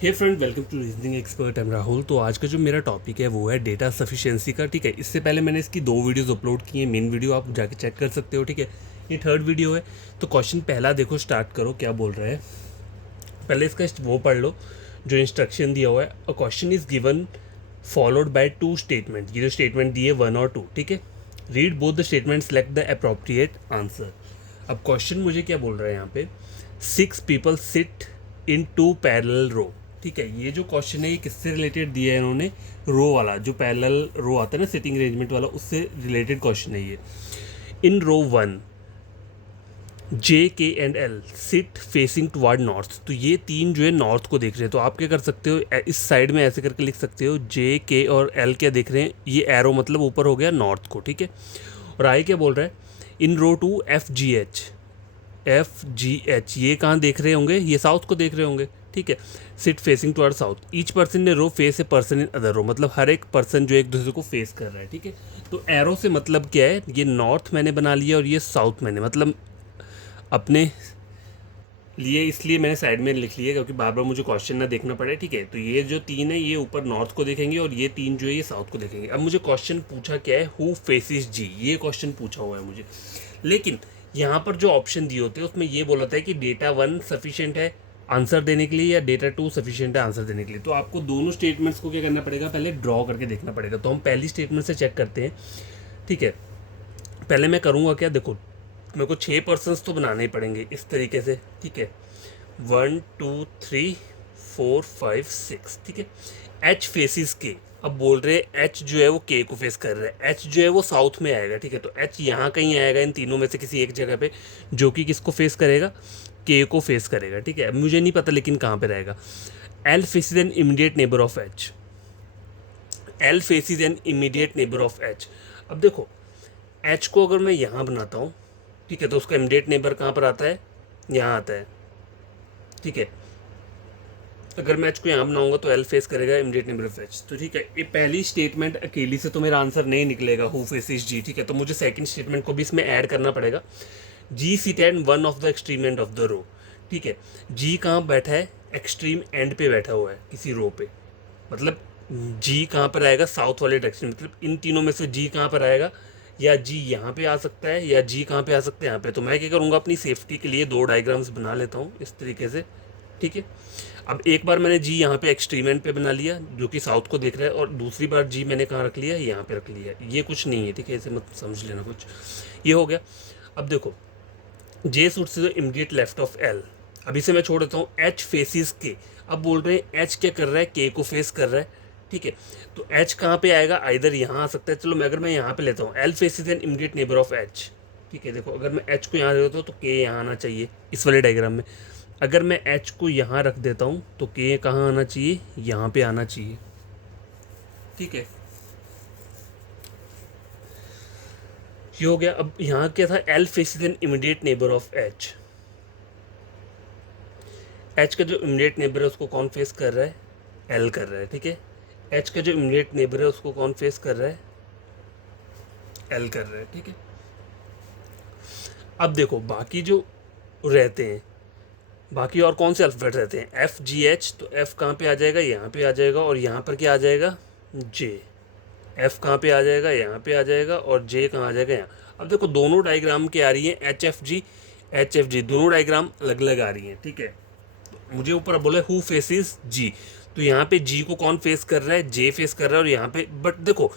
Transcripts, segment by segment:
Hey friend, welcome to reasoning expert. I'm Rahul. तो आज का जो मेरा टॉपिक है वो है डेटा सफिशिएंसी का। ठीक है, इससे पहले मैंने इसकी 2 वीडियोस अपलोड की हैं। मेन वीडियो आप जाके चेक कर सकते हो। ठीक है, ये 3rd वीडियो है। तो क्वेश्चन पहला देखो, स्टार्ट करो क्या बोल रहा है। पहले इसका वो पढ़ लो जो इंस्ट्रक्शन दिया हुआ है। A question is given followed by 2 statement. ये जो स्टेटमेंट दिए 1 और 2। ठीक है, read both the statement, select the appropriate answer. अब क्वेश्चन मुझे क्या बोल रहा है यहाँ पे, 6 पीपल सिट इन 2 पैरेलल रो। ठीक है, ये जो क्वेश्चन है ये किससे रिलेटेड दिया है इन्होंने, रो वाला जो पैरेलल रो आता है ना सिटिंग अरेंजमेंट वाला, उससे रिलेटेड क्वेश्चन है ये। इन रो 1 J K and L sit facing toward north. तो ये 3 जो है नॉर्थ को देख रहे हैं। तो आप क्या कर सकते हो, इस साइड में ऐसे करके लिख सकते हो, जे के और एल क्या देख रहे हैं, ये एरो मतलब ऊपर हो गया नॉर्थ को। ठीक है, और आई क्या बोल रहा है, इन रो 2 एफ जी एच ये कहाँ देख रहे होंगे, ये साउथ को देख रहे होंगे। ठीक है, sit facing toward south. Each person ने row face a person in other row, मतलब हर एक पर्सन जो एक दूसरे को फेस कर रहा है। ठीक है, तो एरो से मतलब क्या है, ये नॉर्थ मैंने बना लिया और ये साउथ मैंने मतलब अपने लिए इसलिए मैंने साइड में लिख लिया क्योंकि बार बार मुझे क्वेश्चन ना देखना पड़े। ठीक है, तो ये जो 3 है ये ऊपर नॉर्थ को देखेंगे और ये 3 जो है ये साउथ को देखेंगे। अब मुझे क्वेश्चन पूछा क्या है, हु फेसिस जी, ये क्वेश्चन पूछा हुआ है मुझे। लेकिन यहाँ पर जो ऑप्शन दिए होते हैं उसमें ये बोला था कि डेटा 1 सफिशिएंट है आंसर देने के लिए या डेटा 2 सफिशिएंट है आंसर देने के लिए। तो आपको दोनों स्टेटमेंट्स को क्या करना पड़ेगा, पहले ड्रॉ करके देखना पड़ेगा। तो हम पहली स्टेटमेंट से चेक करते हैं। ठीक है, पहले मैं करूँगा क्या, देखो मेरे को 6 पर्सन्स तो बनाने ही पड़ेंगे इस तरीके से। ठीक है, 1 2 3 4 5 6। ठीक है, एच फेसिस के। अब बोल रहे हैं एच जो है वो के को फेस कर रहा है, एच जो है वो साउथ में आएगा। ठीक है, तो एच यहाँ कहीं आएगा इन तीनों में से किसी एक जगह पे, जो कि किसको फेस करेगा, के को फेस करेगा। ठीक है, मुझे नहीं पता लेकिन कहाँ पे रहेगा। L faces an immediate neighbour of H, L faces an immediate neighbour of H. अब देखो एच को अगर मैं यहाँ बनाता हूँ, ठीक है, तो उसका इमीडिएट नेबर कहाँ पर आता है, यहाँ आता है। ठीक है, अगर मैं एच को यहाँ बनाऊंगा तो एल फेस करेगा इमीडिएट नेबर ऑफ एच। तो ठीक है, ये पहली स्टेटमेंट अकेली से तो मेरा आंसर नहीं निकलेगा, हु फेसिस जी। ठीक है, तो मुझे सेकंड स्टेटमेंट को भी इसमें ऐड करना पड़ेगा। G seat and one of the extreme end of the row. ठीक है, जी कहाँ बैठा है, एक्सट्रीम एंड पे बैठा हुआ है किसी रो पे, मतलब जी कहाँ पर आएगा, साउथ वाले डायरेक्शन। मतलब इन तीनों में से जी कहाँ पर आएगा, या जी यहाँ पे आ सकता है या जी कहाँ पे आ सकता है, यहाँ पे। तो मैं क्या करूँगा, अपनी सेफ्टी के लिए 2 डायग्राम्स बना लेता हूँ इस तरीके से। ठीक है, अब एक बार मैंने जी यहाँ पे एक्सट्रीम एंड पे बना लिया जो कि साउथ को देख रहा है, और दूसरी बार जी मैंने कहाँ रख लिया, यहाँ पे रख लिया। ये कुछ नहीं है, ठीक है, इसे मत समझ लेना कुछ। ये हो गया। अब देखो जे सूट से इमीडिएट लेफ्ट ऑफ एल, अभी से मैं छोड़ देता हूँ एच फेसिस के। अब बोल रहे हैं एच क्या कर रहा है, के को फेस कर रहा है। ठीक है, तो एच कहाँ पे आएगा, आइधर यहाँ आ सकता है। चलो मैं अगर मैं यहाँ पे लेता हूँ, L faces an immediate neighbour of H. ठीक है, देखो अगर मैं एच को यहाँ देता हूँ तो के यहाँ आना चाहिए इस वाले डायग्राम में। अगर मैं एच को यहाँ रख देता हूँ तो के कहाँ आना चाहिए, यहाँ पे आना चाहिए। ठीक है, ये हो गया। अब यहाँ क्या था, L faces an immediate neighbour of H. H का जो इमीडिएट नेबर है उसको कौन फेस कर रहा है, एल कर रहा है। ठीक है, एच का जो इमीडिएट नेबर है उसको कौन फेस कर रहा है, एल कर रहा है। ठीक है, अब देखो बाकी जो रहते हैं, बाकी और कौन से अल्फ़ाबेट रहते हैं, एफ जी एच। तो एफ कहाँ पे आ जाएगा, यहाँ पे आ जाएगा, और यहाँ पर क्या आ जाएगा, जे। एफ कहाँ पे आ जाएगा, यहाँ पे आ जाएगा, और जे कहाँ आ जाएगा, यहाँ। अब देखो दोनों डायग्राम क्या आ रही हैं, एच एफ जी, दोनों डायग्राम अलग अलग आ रही हैं। ठीक है, मुझे ऊपर बोले हु फेसिस जी, तो यहाँ पे जी को कौन फेस कर रहा है, जे फेस कर रहा है, और यहाँ पे बट देखो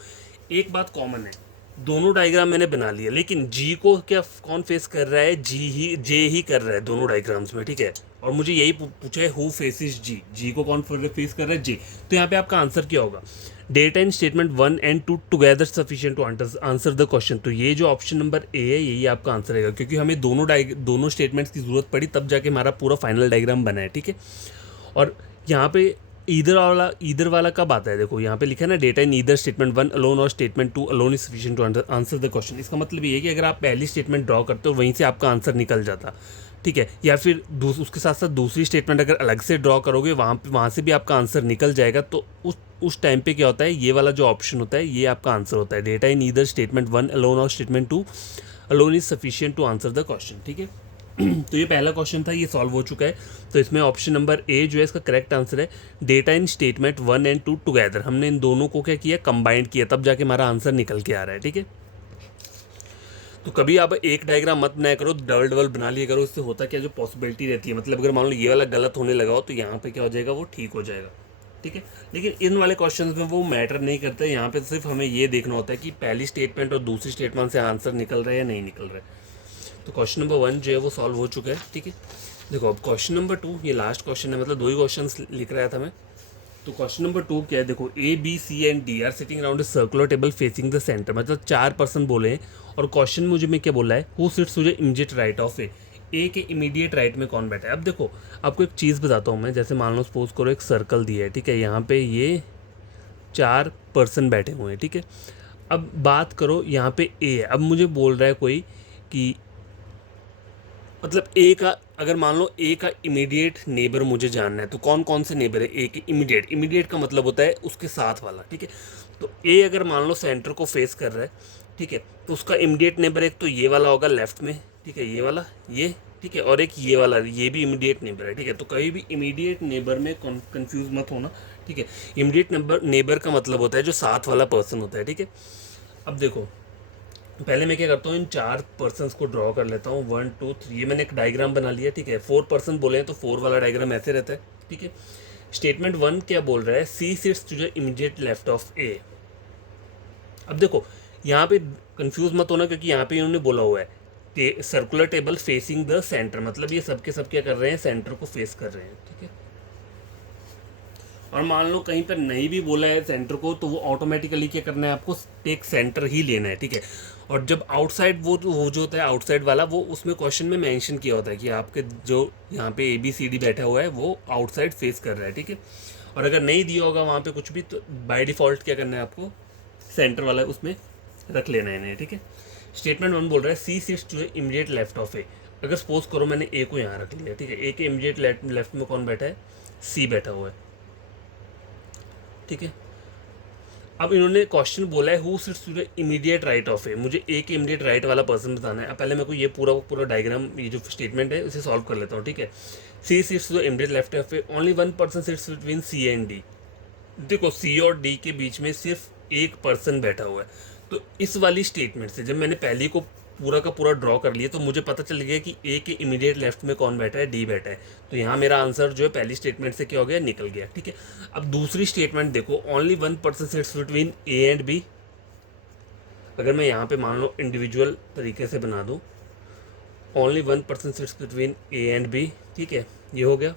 एक बात कॉमन है, दोनों डायग्राम मैंने बना लिया, लेकिन जी को क्या कौन फेस कर रहा है, जे ही कर रहा है दोनों डायग्राम्स में। ठीक है, और मुझे यही पूछा है हु फेसिस जी, जी को कौन फेस कर रहा है, जी। तो यहाँ पे आपका आंसर क्या होगा, data in statement 1 and 2 together sufficient to answer the question. तो ये जो ऑप्शन नंबर ए है यही आपका आंसर रहेगा, क्योंकि हमें दोनों स्टेटमेंट्स की ज़रूरत पड़ी तब जाके हमारा पूरा फाइनल डायग्राम बना है। ठीक है, और यहाँ पे ईदर वाला कब आता है, देखो यहाँ पे लिखा है ना, data in either statement 1 alone और statement 2 alone is sufficient to answer the question. इसका मतलब ये है कि अगर आप पहली स्टेटमेंट ड्रॉ करते हो वहीं से आपका आंसर निकल जाता। ठीक है, या फिर उसके साथ साथ दूसरी स्टेटमेंट अगर अलग से ड्रॉ करोगे वहाँ से भी आपका आंसर निकल जाएगा। तो उस टाइम पे क्या होता है, ये वाला जो ऑप्शन होता है ये आपका आंसर होता है, data in either statement 1 alone और statement 2 alone is sufficient to answer the question. ठीक है, तो ये पहला क्वेश्चन था, ये सॉल्व हो चुका है। तो इसमें ऑप्शन नंबर ए जो है इसका करेक्ट आंसर है। डेटा इन स्टेटमेंट 1 और 2 टुगेदर, हमने इन दोनों को क्या किया, कंबाइंड किया, तब जाके हमारा आंसर निकल के आ रहा है। ठीक है, तो कभी आप एक डायग्राम मत बनाया करो, डबल डबल बना लिया करो। इससे होता क्या, जो पॉसिबिलिटी रहती है, मतलब अगर मान लो ये वाला गलत होने लगा हो तो यहाँ पे क्या हो जाएगा, वो ठीक हो जाएगा। ठीक है, लेकिन इन वाले क्वेश्चंस में वो मैटर नहीं करता है। यहाँ पे सिर्फ हमें ये देखना होता है कि पहली स्टेटमेंट और दूसरी स्टेटमेंट से आंसर निकल रहा है या नहीं निकल रहा है। तो क्वेश्चन नंबर 1 जो है वो सॉल्व हो चुका है। ठीक है, देखो अब क्वेश्चन नंबर 2, ये लास्ट क्वेश्चन है, मतलब 2 ही क्वेश्चन लिख रहा था मैं। तो क्वेश्चन नंबर 2 क्या है, देखो A B C and D are sitting around a circular table facing the centre, मतलब 4 पर्सन बोले हैं और क्वेश्चन मुझे में क्या बोला है, who sits to the immediate right of A के इमीडिएट राइट में कौन बैठा है। अब देखो आपको एक चीज़ बताता हूँ मैं, जैसे मान लो सपोज करो एक सर्कल दिया है। ठीक है, यहाँ पे ये 4 पर्सन बैठे हुए हैं। ठीक है, अब बात करो यहाँ पे ए है। अब मुझे बोल रहा है कोई कि मतलब ए का, अगर मान लो ए का इमीडिएट नेबर मुझे जानना है, तो कौन कौन से नेबर है ए के इमीडिएट। इमीडिएट का मतलब होता है उसके साथ वाला। ठीक है, तो ए अगर मान लो सेंटर को फेस कर रहा है, ठीक है, तो उसका इमीडिएट नेबर एक तो ये वाला होगा लेफ्ट में, ठीक है, ये वाला, ये, ठीक है, और एक ये वाला, ये भी इमीडिएट नेबर है। ठीक है, तो कहीं भी इमीडिएट नेबर में कंफ्यूज मत होना। ठीक है, इमीडिएट नेबर का मतलब होता है जो साथ वाला पर्सन होता है। ठीक है, अब देखो पहले मैं क्या करता हूँ, इन 4 पर्सन्स को ड्रॉ कर लेता हूँ, 1 2 3, ये मैंने एक डायग्राम बना लिया। ठीक है, 4 पर्सन बोले हैं तो 4 वाला डायग्राम ऐसे रहता है। ठीक है, स्टेटमेंट 1 क्या बोल रहा है, C sits to the immediate left of A. अब देखो यहाँ पे कंफ्यूज मत होना, क्योंकि यहाँ पे इन्होंने बोला हुआ है circular table facing the centre, मतलब ये सबके सब क्या कर रहे हैं, सेंटर को फेस कर रहे हैं। ठीक है, और मान लो कहीं पर नहीं भी बोला है सेंटर को, तो वो ऑटोमेटिकली क्या करना है, आपको एक सेंटर ही लेना है। ठीक है, और जब आउटसाइड वो जो होता है आउटसाइड वाला, वो उसमें क्वेश्चन में मेंशन किया होता है कि आपके जो यहाँ पे ए बी सी डी बैठा हुआ है वो आउटसाइड फेस कर रहा है। ठीक है, और अगर नहीं दिया होगा वहाँ पे कुछ भी, तो बाय डिफ़ॉल्ट क्या करना है, आपको सेंटर वाला उसमें रख लेना है इन्हें। ठीक है, स्टेटमेंट 1 बोल रहा है C sits to immediate left of A. अगर सपोज करो मैंने ए को यहाँ रख लिया, ठीक है, ए के इमीडिएट लेफ्ट में कौन बैठा है, सी बैठा हुआ है। ठीक है, अब इन्होंने क्वेश्चन बोला है who sits to the immediate right of A, मुझे ए के इमीडिएट राइट वाला पर्सन बताना है। अब पहले मेरे को ये पूरा डायग्राम, ये जो स्टेटमेंट है उसे सॉल्व कर लेता हूँ। ठीक है, C sits to the immediate left of A, only 1 person sits between C and D. देखो सी और डी के बीच में सिर्फ एक पर्सन बैठा हुआ है। तो इस वाली स्टेटमेंट से जब मैंने पहली को पूरा का पूरा ड्रॉ कर लिया, तो मुझे पता चल गया कि ए के इमीडिएट लेफ्ट में कौन बैठा है, डी बैठा है। तो यहाँ मेरा आंसर जो है पहली स्टेटमेंट से क्या हो गया, निकल गया। ठीक है, अब दूसरी स्टेटमेंट देखो, only 1 person sits between A and B. अगर मैं यहाँ पे मान लो इंडिविजुअल तरीके से बना दूँ, only 1 person sits between A and B. ठीक है, ये हो गया।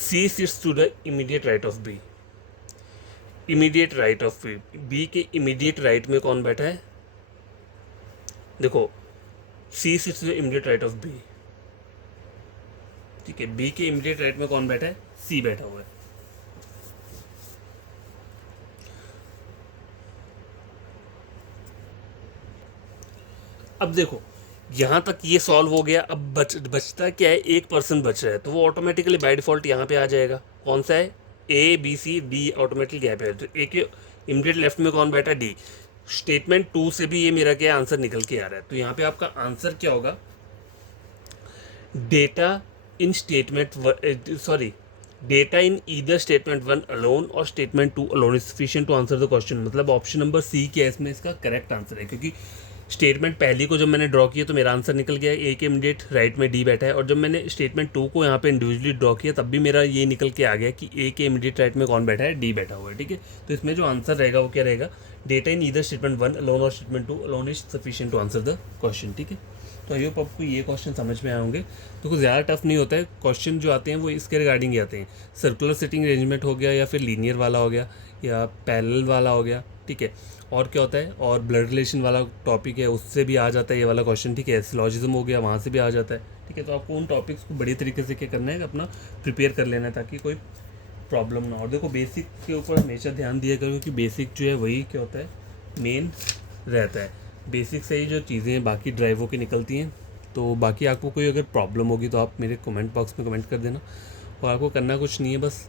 C sits to the immediate right of B, immediate right of B, B के इमीडिएट राइट में कौन बैठा है, देखो C sits to the immediate right of B. ठीक है, बी के इमीडिएट राइट में कौन बैठा है, सी बैठा हुआ है। अब देखो यहाँ तक ये सॉल्व हो गया। अब बचता क्या है, एक पर्सन बच रहा है, तो वो ऑटोमेटिकली बाय डिफ़ॉल्ट यहाँ पे आ जाएगा। कौन सा है, A B C D, automatically यहाँ पे है। तो ए के इमीडिएट लेफ्ट में कौन बैठा है, डी। स्टेटमेंट 2 से भी ये मेरा क्या आंसर निकल के आ रहा है। तो यहाँ पे आपका आंसर क्या होगा, data in statement sorry data in either statement 1 alone और statement 2 alone is sufficient to answer the question. मतलब ऑप्शन नंबर सी क्या है, इसमें इसका करेक्ट आंसर है, क्योंकि स्टेटमेंट पहली को जब मैंने ड्रॉ किया तो मेरा आंसर निकल गया, ए के इमीडिएट राइट में डी बैठा है। और जब मैंने स्टेटमेंट 2 को यहाँ पे इंडिविजुअली ड्रॉ किया, तब भी मेरा ये निकल के आ गया कि ए के इमीडिएट राइट में कौन बैठा है, डी बैठा हुआ है। ठीक है, तो इसमें जो आंसर रहेगा वो क्या रहेगा, data in either statement 1 alone और statement 2 alone is sufficient to answer the question. ठीक है, तो आई होप आपको ये क्वेश्चन समझ में आए होंगे। तो कुछ ज़्यादा टफ नहीं होता है, क्वेश्चन जो आते हैं वो इसके रिगार्डिंग ही आते हैं। सर्कुलर सिटिंग अरेंजमेंट हो गया, या फिर लीनियर वाला हो गया, या पैरेलल वाला हो गया। ठीक है, और क्या होता है, और ब्लड रिलेशन वाला टॉपिक है उससे भी आ जाता है ये वाला क्वेश्चन। ठीक है, सिलॉजिज्म हो गया, वहाँ से भी आ जाता है। ठीक है, तो आपको उन टॉपिक्स को बड़ी तरीके से क्या करना है, अपना प्रिपेयर कर लेना है, ताकि कोई प्रॉब्लम ना हो। और देखो बेसिक के ऊपर हमेशा ध्यान दिया करो, क्योंकि बेसिक जो है वही क्या होता है, मेन रहता है। बेसिक से ही जो चीज़ें हैं बाकी ड्राइवों की निकलती हैं। तो बाकी आपको कोई अगर प्रॉब्लम होगी तो आप मेरे कमेंट बॉक्स में कमेंट कर देना। और आपको करना कुछ नहीं है, बस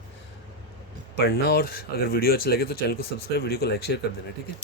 पढ़ना, और अगर वीडियो अच्छा लगे तो चैनल को सब्सक्राइब, वीडियो को लाइक शेयर कर देना। ठीक है।